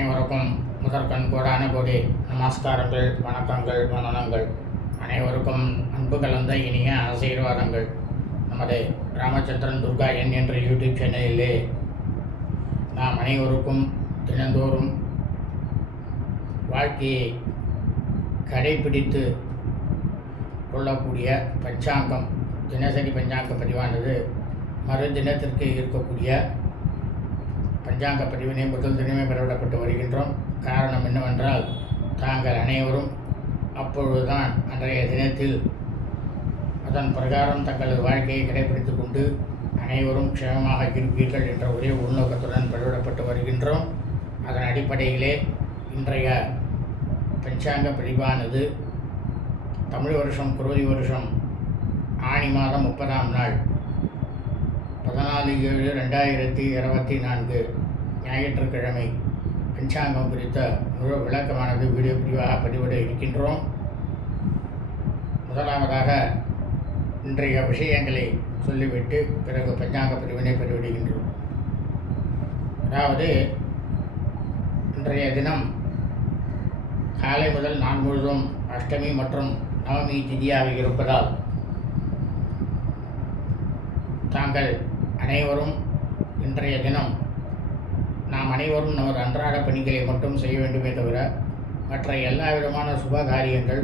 அனைவருக்கும் முதற்கண் கோடான கோடி நமஸ்காரங்கள் வணக்கங்கள் வந்தனங்கள். அனைவருக்கும் அன்பு கலந்த இனிய ஆசீர்வாதங்கள். நமது ராமச்சந்திரன் துர்கா என் என்ற யூடியூப் சேனலிலே நாம் அனைவருக்கும் தினந்தோறும் வாழ்க்கையை கடைபிடித்து கொள்ளக்கூடிய பஞ்சாங்கம் தினசரி பஞ்சாங்க பதிவானது மறு தினத்திற்கு இருக்கக்கூடிய பஞ்சாங்க பிரிவினை முதல் தினமே பெறவிடப்பட்டு வருகின்றோம். காரணம் என்னவென்றால் தாங்கள் அனைவரும் அப்பொழுதுதான் அன்றைய தினத்தில் அதன் பிரகாரம் தங்களது வாழ்க்கையை கடைபிடித்துக் கொண்டு அனைவரும் க்ஷேமமாக இருப்பீர்கள் என்ற ஒரே உள்நோக்கத்துடன் பெறவிடப்பட்டு வருகின்றோம். அதன் அடிப்படையிலே இன்றைய பஞ்சாங்க பதிவானது தமிழ் வருஷம் குரோதி வருஷம் ஆணி மாதம் முப்பதாம் நாள். பதினாலு ஏழு ரெண்டாயிரத்தி இருபத்தி நான்கு ஞாயிற்றுக்கிழமை பஞ்சாங்கம் குறித்த முழு விளக்கமானது வீடியோ பிரிவாக பதிவிட இருக்கின்றோம். முதலாவதாக இன்றைய விஷயங்களை சொல்லிவிட்டு பிறகு பஞ்சாங்க பிரிவினை பதிவிடுகின்றோம் அதாவது இன்றைய தினம் காலை முதல் நான் முழுதும் அஷ்டமி மற்றும் நவமி திதியாக இருப்பதால் தாங்கள் அனைவரும் இன்றைய தினம் நாம் அனைவரும் நமது அன்றாட பணிகளை மட்டும் செய்ய வேண்டுமே தவிர மற்ற எல்லா விதமான சுப காரியங்கள்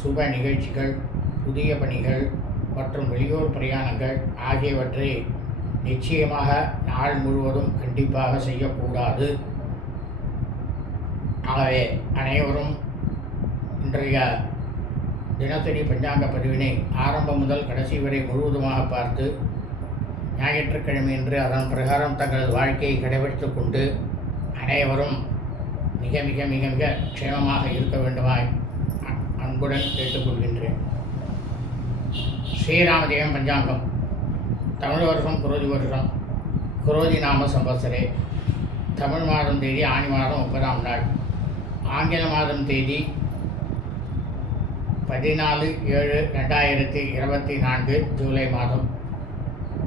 சுப நிகழ்ச்சிகள் புதிய பணிகள் மற்றும் வெளியூர் பிரயாணங்கள் ஆகியவற்றை நிச்சயமாக நாள் முழுவதும் கண்டிப்பாக செய்யக்கூடாது. ஆகவே அனைவரும் இன்றைய தினசரி பஞ்சாங்க பதிவினை ஆரம்பம் முதல் கடைசி வரை முழுவதுமாக பார்த்து ஞாயிற்றுக்கிழமையன்று அதன் பிரகாரம் தங்கள் வாழ்க்கையை கடைபிடித்து கொண்டு அனைவரும் மிக மிக மிக மிக க்ஷேமமாக இருக்க வேண்டுமாய் அன்புடன் கேட்டுக்கொள்கின்றேன். ஸ்ரீராமதேவம் பஞ்சாங்கம். தமிழ் வருஷம் குரோதி வருஷம். குரோதி நாம சம்பத்சரே தமிழ் மாதம் தேதி ஆணி மாதம் முப்பதாம் நாள். ஆங்கில மாதம் தேதி பதினாலு ஏழு ரெண்டாயிரத்தி இருபத்தி நான்கு ஜூலை மாதம்.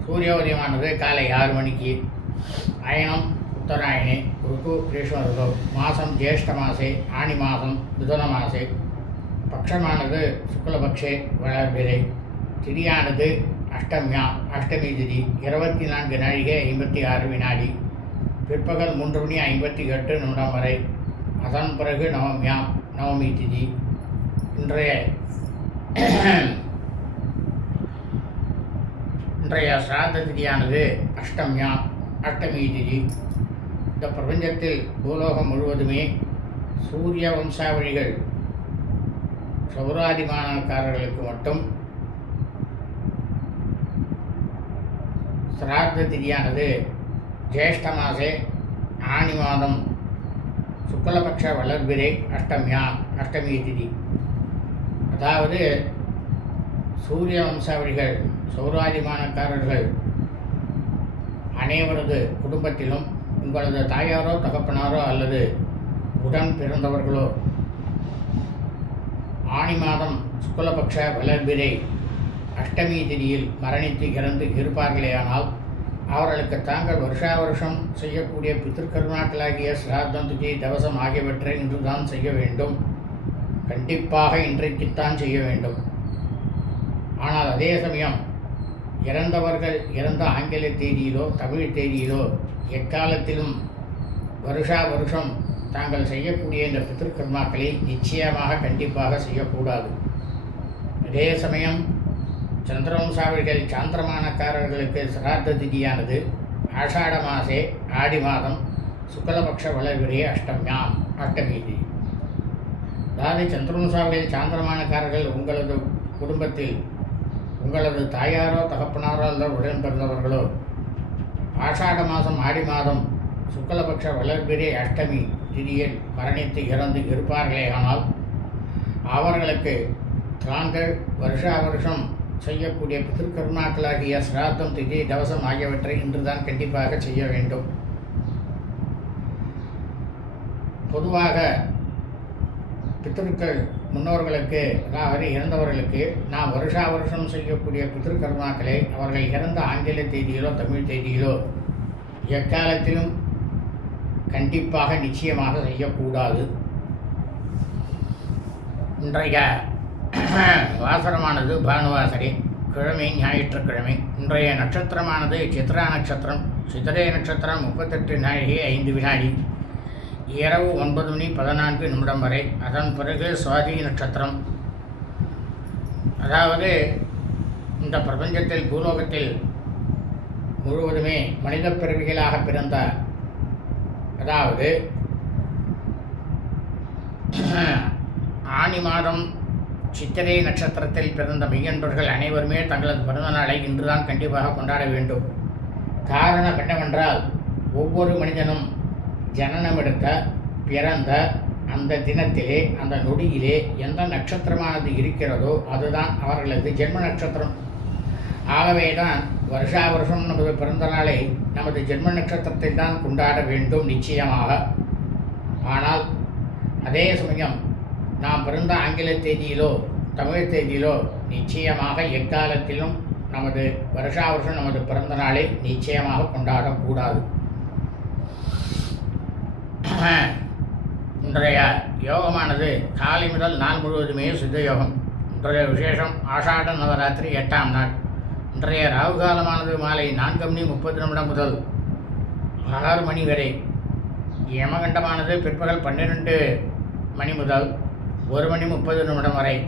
சூரிய உதயமானது காலை ஆறு மணிக்கு. அயனம் உத்தராயணி ருக்கு கிரீஷ்ம ருது மாதம் ஜேஷ்ட மாசே ஆணி மாதம் மிதுன மாசே. பட்சமானது சுக்லபக்ஷே வளர்பிறை. திதியானது அஷ்டமியா அஷ்டமி திதி இருபத்தி நான்கு நாழிகை ஐம்பத்தி ஆறு வினாடி. பிற்பகல் மூன்று மணி ஐம்பத்தி எட்டு நிமிடம் வரை. அதன் பிறகு நவமியாம் நவமி திதி. இன்றைய இன்றைய சிராத திதியானது அஷ்டமியா அஷ்டமி திதி. இந்த பிரபஞ்சத்தில் பூலோகம் முழுவதுமே சூரிய வம்சாவழிகள் சௌராதிமானக்காரர்களுக்கு மட்டும் சிராத்த திதியானது ஜேஷ்ட மாசே ஆனி மாதம் சுக்லபக்ஷ வளர்பிரை அஷ்டமியா அஷ்டமி திதி. அதாவது சூரிய வம்சாவளிகள் சௌராதிமானக்காரர்கள் அனைவரது குடும்பத்திலும் உங்களது தாயாரோ தகப்பனாரோ அல்லது உடன் பிறந்தவர்களோ ஆணி மாதம் சுக்லபக்ஷ வளர்பிரை அஷ்டமி திதியில் மரணித்து இறந்து இருப்பார்களேயானால் அவர்களுக்கு தாங்கள் வருஷா வருஷம் செய்யக்கூடிய பித்திருக்கருணாக்களாகிய சிராத்தம் துதி தவசம் ஆகியவற்றை இன்றுதான் செய்ய வேண்டும். கண்டிப்பாக இன்றைக்குத்தான் செய்ய வேண்டும். ஆனால் அதே சமயம் இறந்தவர்கள் இறந்த ஆங்கில தேதியிலோ தமிழ் தேதியிலோ எக்காலத்திலும் வருஷா வருஷம் தாங்கள் செய்யக்கூடிய இந்த பித்திருக்கர்மாக்களை நிச்சயமாக கண்டிப்பாக செய்யக்கூடாது. அதே சமயம் சந்திரவம்சாவிகள் சாந்திரமானக்காரர்களுக்கு சிராத்த திதியானது ஆஷாட மாசே ஆடி மாதம் சுக்லபக்ஷ வளர்விரே அஷ்டமியாம் அஷ்டமி திதி அதாவது சந்திரவம்சாவிகள் சாந்திரமானக்காரர்கள் உங்களது குடும்பத்தில் உங்களது தாயாரோ தகப்பனாரோ அல்லது உடன் பிறந்தவர்களோ ஆஷாட மாதம் ஆடி மாதம் சுக்லபக்ஷ வளர்பிரிய அஷ்டமி திதியில் மரணித்து இறந்து இருப்பார்களே ஆனால் அவர்களுக்கு தாங்கள் வருஷா வருஷம் செய்யக்கூடிய பித்திருக்கர்மாக்களாகிய சிராத்தம் திதி தவசம் ஆகியவற்றை இன்றுதான் கண்டிப்பாக செய்ய வேண்டும். பொதுவாக பித்திருக்கள் முன்னோர்களுக்கு அதாவது இறந்தவர்களுக்கு நாம் வருஷா வருஷம் செய்யக்கூடிய பித்திருக்கர்மாக்களை அவர்கள் இறந்த ஆங்கில தேதியிலோ தமிழ் தேதியிலோ எக்காலத்திலும் கண்டிப்பாக நிச்சயமாக செய்யக்கூடாது. இன்றைய வாசனமானது பானுவாசரி கிழமை ஞாயிற்றுக்கிழமை. இன்றைய நட்சத்திரமானது சித்ரா நட்சத்திரம் சித்திரை நட்சத்திரம் முப்பத்தெட்டு நாழிகை ஐந்து வினாடி. இரவு ஒன்பது மணி பதினான்கு நிமிடம் வரை. அதன் பிறகு சுவாதி நட்சத்திரம். அதாவது இந்த பிரபஞ்சத்தில் பூலோகத்தில் முழுவதுமே மனித பிறவிகளாக பிறந்த அதாவது ஆனி மாதம் சித்திரை நட்சத்திரத்தில் பிறந்த மெய்யன்பர்கள் அனைவருமே தங்களது பிறந்த நாளை இன்றுதான் கண்டிப்பாக கொண்டாட வேண்டும். காரணம் என்னவென்றால் ஒவ்வொரு மனிதனும் ஜனனமெடுத்த பிறந்த அந்த தினத்திலே அந்த நொடியிலே எந்த நட்சத்திரமானது இருக்கிறதோ அதுதான் அவர்களது ஜென்ம நட்சத்திரம். ஆகவே தான் வருஷா வருஷம் நமது பிறந்த நாளை நமது ஜென்ம நட்சத்திரத்தை தான் கொண்டாட வேண்டும் நிச்சயமாக. ஆனால் அதே சமயம் நாம் பிறந்த ஆங்கில தேதியிலோ தமிழ் தேதியிலோ நிச்சயமாக எக்காலத்திலும் நமது வருஷா வருஷம் நமது பிறந்த நாளை நிச்சயமாக கொண்டாடக்கூடாது. இன்றைய யோகமானது காலை முதல் நாள் முழுவதுமே சித்த யோகம். இன்றைய விசேஷம் ஆஷாட நவராத்திரி எட்டாம் நாள். இன்றைய ராகு காலமானது மாலை நான்கு மணி முப்பது நிமிடம் முதல் ஆறு மணி வரை. யமகண்டமானது பிற்பகல் பன்னிரெண்டு மணி முதல் ஒரு மணி முப்பது நிமிடம் வரை.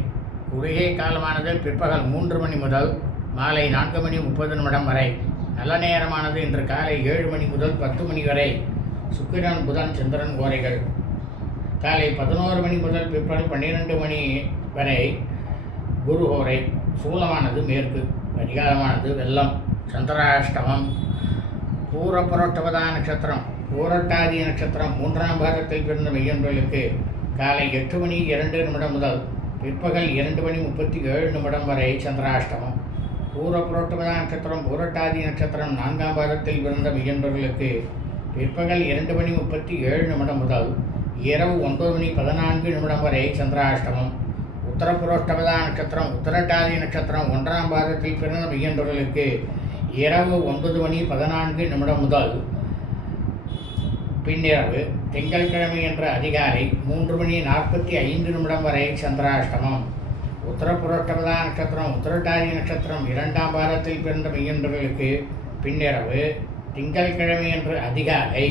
குளிகை காலமானது பிற்பகல் மூன்று மணி முதல் மாலை நான்கு மணி முப்பது நிமிடம் வரை. நல்ல நேரமானது இன்று காலை ஏழு மணி முதல் பத்து மணி வரை. சுக்கிரன் புதன் சந்திரன் கோரைகள். காலை பதினோரு மணி முதல் பிற்பகல் பன்னிரெண்டு மணி வரை குரு கோரை சூலமானது மேற்கு பரிகாரமானது வெள்ளம் சந்திராஷ்டமம் பூரப்புரோட்டபதா நட்சத்திரம் பூரட்டாதி நட்சத்திரம் மூன்றாம் பாகத்தில் பிறந்த மெய்யன்பர்களுக்கு காலை எட்டு மணி இரண்டு நிமிடம் முதல் பிற்பகல் இரண்டு மணி முப்பத்தி ஏழு நிமிடம் வரை சந்திராஷ்டமம். பூரப்புரோட்டபதா நட்சத்திரம் பூரட்டாதி நட்சத்திரம் நான்காம் பாகத்தில் பிறந்த மெய்யன்பர்களுக்கு பிற்பகல் இரண்டு மணி முப்பத்தி ஏழு நிமிடம் முதல் இரவு ஒன்பது மணி பதினான்கு நிமிடம் வரை சந்திராஷ்டமம். உத்தரபுரோஷ்டபதா நட்சத்திரம் உத்தரட்டாதி நட்சத்திரம் ஒன்றாம் பாதத்தில் பிறந்த மெய்யன்பர்களுக்கு இரவு ஒன்பது மணி பதினான்கு நிமிடம் முதல் பின்னிரவு திங்கட்கிழமை என்ற அதிகாலை மூன்று மணி நாற்பத்தி ஐந்து நிமிடம் வரை சந்திராஷ்டமம். உத்தரபுரோஷ்டபதா நட்சத்திரம் உத்தரட்டாதி நட்சத்திரம் இரண்டாம் பாதத்தில் பிறந்த மெய்யன்பர்களுக்கு பின்னிரவு திங்கட்கிழமை என்று அதிகாலை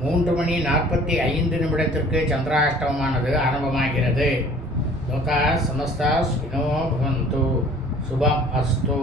மூன்று மணி நாற்பத்தி ஐந்து நிமிடத்திற்கு சந்திராஷ்டமமானது ஆரம்பமாகிறது. லோகா சமஸ்தா ஸ்வினோ பவந்து சுபம் அஸ்து.